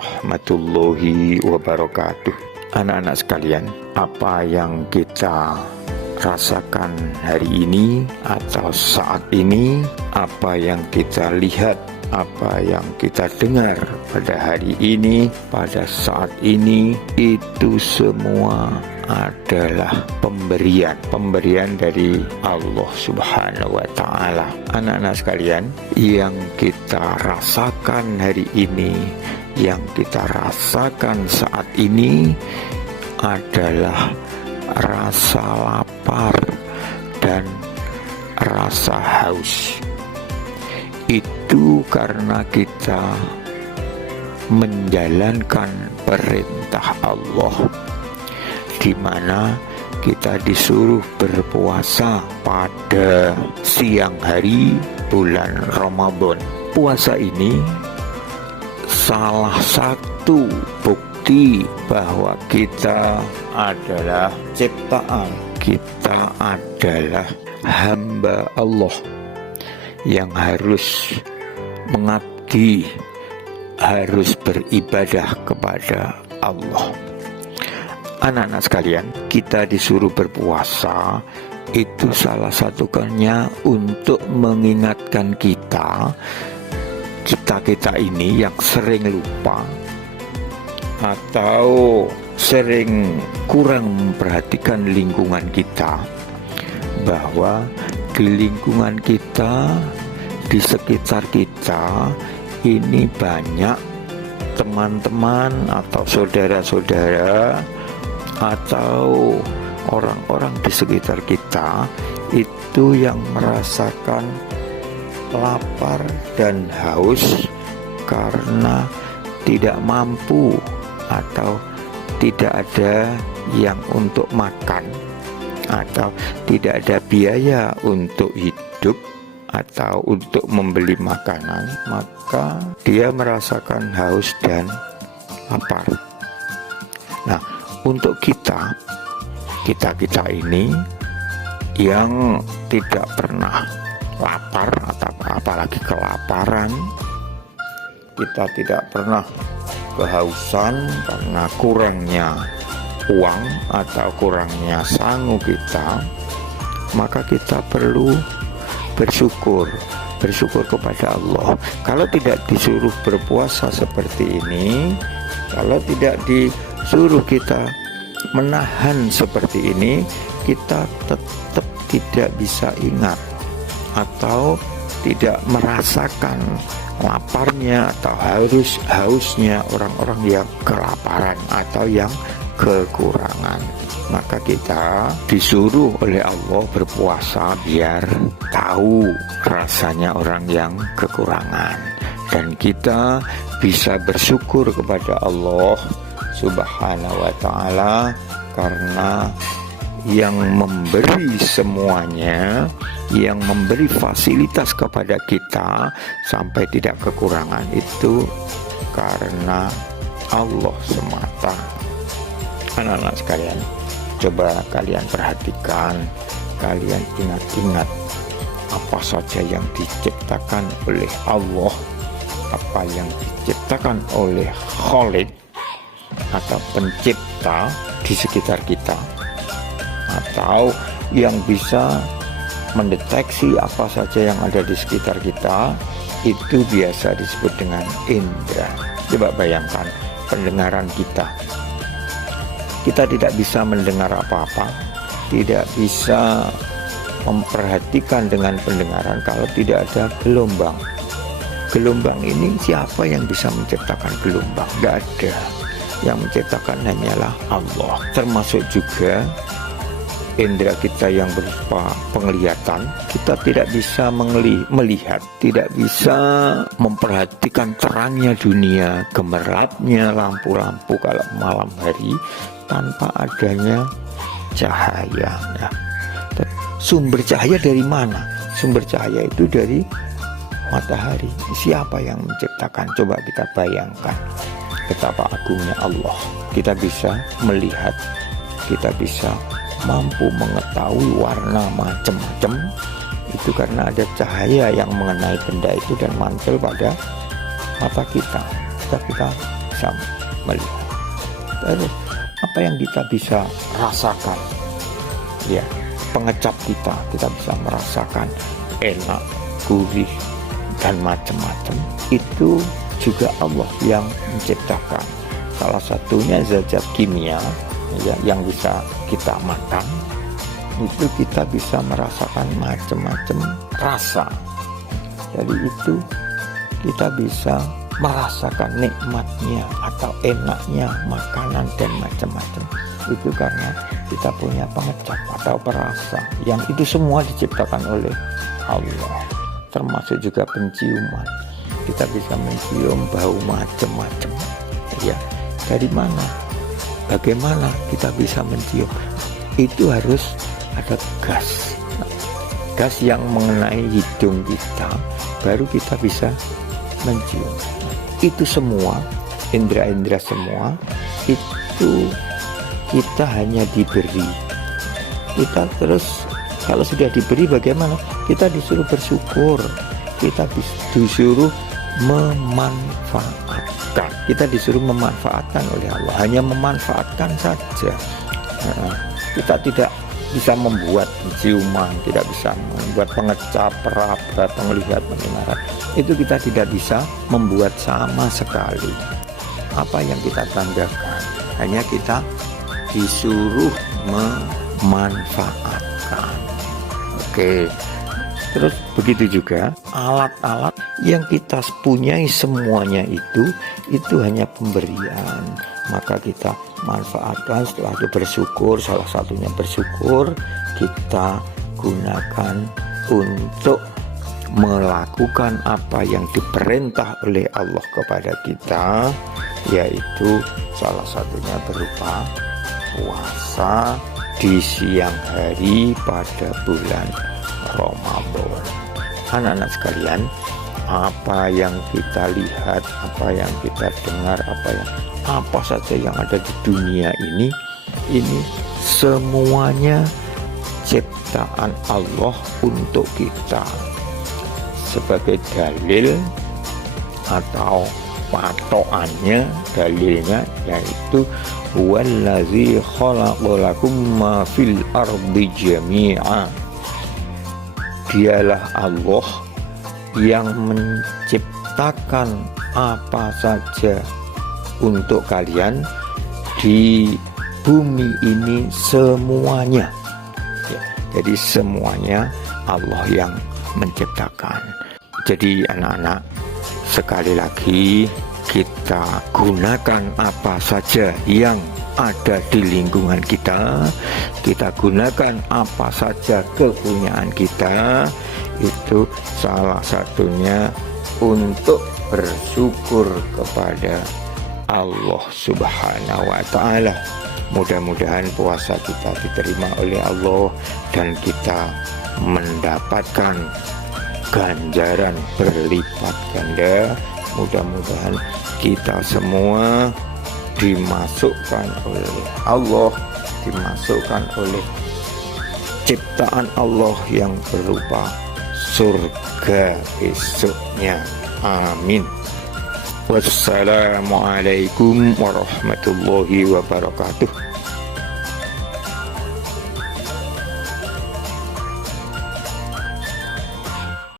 warahmatullahi wabarakatuh. Anak-anak sekalian, apa yang kita rasakan hari ini atau saat ini, apa yang kita lihat, apa yang kita dengar pada hari ini, pada saat ini, itu semua adalah pemberian dari Allah Subhanahu wa Ta'ala. Anak-anak sekalian, yang kita rasakan hari ini, yang kita rasakan saat ini adalah rasa lapar dan rasa haus. Itu karena kita menjalankan perintah Allah, di mana kita disuruh berpuasa pada siang hari bulan Ramadan. Puasa ini salah satu bukti bahwa kita adalah ciptaan, kita adalah hamba Allah yang harus mengabdi, harus beribadah kepada Allah. Anak-anak sekalian, kita disuruh berpuasa itu salah satunya untuk mengingatkan kita ini yang sering lupa atau sering kurang memperhatikan lingkungan kita, bahwa di lingkungan kita, di sekitar kita ini banyak teman-teman atau saudara-saudara atau orang-orang di sekitar kita itu yang merasakan lapar dan haus karena tidak mampu atau tidak ada yang untuk makan, atau tidak ada biaya untuk hidup atau untuk membeli makanan, maka dia merasakan haus dan lapar. Nah, untuk kita ini yang tidak pernah lapar atau apalagi kelaparan, kita tidak pernah kehausan karena kurangnya uang atau kurangnya sangu kita, maka kita perlu bersyukur kepada Allah. Kalau tidak disuruh berpuasa seperti ini, kalau tidak disuruh kita menahan seperti ini, kita tetap tidak bisa ingat atau tidak merasakan laparnya atau hausnya orang-orang yang kelaparan atau yang kekurangan. Maka kita disuruh oleh Allah berpuasa biar tahu rasanya orang yang kekurangan, dan kita bisa bersyukur kepada Allah Subhanahu wa Ta'ala karena yang memberi semuanya, yang memberi fasilitas kepada kita sampai tidak kekurangan, itu karena Allah semata. Anak-anak sekalian, coba kalian perhatikan, kalian ingat-ingat apa saja yang diciptakan oleh Allah, apa yang diciptakan oleh Khalik atau pencipta di sekitar kita, atau yang bisa mendeteksi apa saja yang ada di sekitar kita, itu biasa disebut dengan indera. Coba bayangkan pendengaran kita. Kita tidak bisa mendengar apa-apa, tidak bisa memperhatikan dengan pendengaran kalau tidak ada gelombang. Gelombang ini siapa yang bisa menciptakan gelombang? Tidak ada. Yang menciptakan hanyalah Allah. Termasuk juga indera kita yang berupa penglihatan, kita tidak bisa melihat, tidak bisa memperhatikan terangnya dunia, gemerlapnya lampu-lampu kalau malam hari tanpa adanya cahaya. Nah, sumber cahaya dari mana? Sumber cahaya itu dari matahari. Siapa yang menciptakan? Coba kita bayangkan betapa agungnya Allah. Kita bisa melihat, kita bisa mampu mengetahui warna macam-macam, itu karena ada cahaya yang mengenai benda itu dan mantul pada mata kita. Kita bisa melihat. Terus apa yang kita bisa rasakan? Ya, pengecap kita bisa merasakan enak, gurih, dan macam-macam. Itu juga Allah yang menciptakan. Salah satunya zat kimia ya, yang bisa kita makan, itu kita bisa merasakan macam-macam rasa. Dari itu kita bisa merasakan nikmatnya atau enaknya makanan dan macam-macam. Itu karena kita punya pengecap atau perasa, yang itu semua diciptakan oleh Allah. Termasuk juga penciuman, kita bisa mencium bau macam-macam. Ya, dari mana? Bagaimana kita bisa mencium? Itu harus ada gas, gas yang mengenai hidung kita, baru kita bisa mencium. Itu semua, indera-indera semua, itu kita hanya diberi. Kita terus, kalau sudah diberi bagaimana? Kita disuruh bersyukur, kita disuruh memanfaatkan. Kita disuruh memanfaatkan oleh Allah, hanya memanfaatkan saja. Kita tidak bisa membuat penciuman, tidak bisa membuat pengecap, peraba, penglihatan, pendengaran. Itu kita tidak bisa membuat sama sekali. Apa yang kita tanggakan, hanya kita disuruh memanfaatkan. Oke. Terus begitu juga alat-alat yang kita punyai, semuanya itu hanya pemberian. Maka kita manfaatkan, setelah itu bersyukur. Salah satunya bersyukur kita gunakan untuk melakukan apa yang diperintah oleh Allah kepada kita, yaitu salah satunya berupa puasa di siang hari pada bulan Ramadan. Anak-anak sekalian, apa yang kita lihat, apa yang kita dengar, apa saja yang ada di dunia ini semuanya ciptaan Allah untuk kita. Sebagai dalil atau patokannya, dalilnya yaitu wallazi khalaqalakum ma fil ardi jami'a. Dialah Allah yang menciptakan apa saja untuk kalian di bumi ini semuanya. Ya, jadi semuanya Allah yang menciptakan. Jadi anak-anak, sekali lagi kita gunakan apa saja yang ada di lingkungan kita gunakan apa saja kepunyaan kita, itu salah satunya untuk bersyukur kepada Allah Subhanahu wa Ta'ala. Mudah-mudahan puasa kita diterima oleh Allah dan kita mendapatkan ganjaran berlipat ganda. Mudah-mudahan kita semua dimasukkan oleh Allah, dimasukkan oleh ciptaan Allah yang berupa surga besoknya. Amin. Wassalamualaikum warahmatullahi wabarakatuh.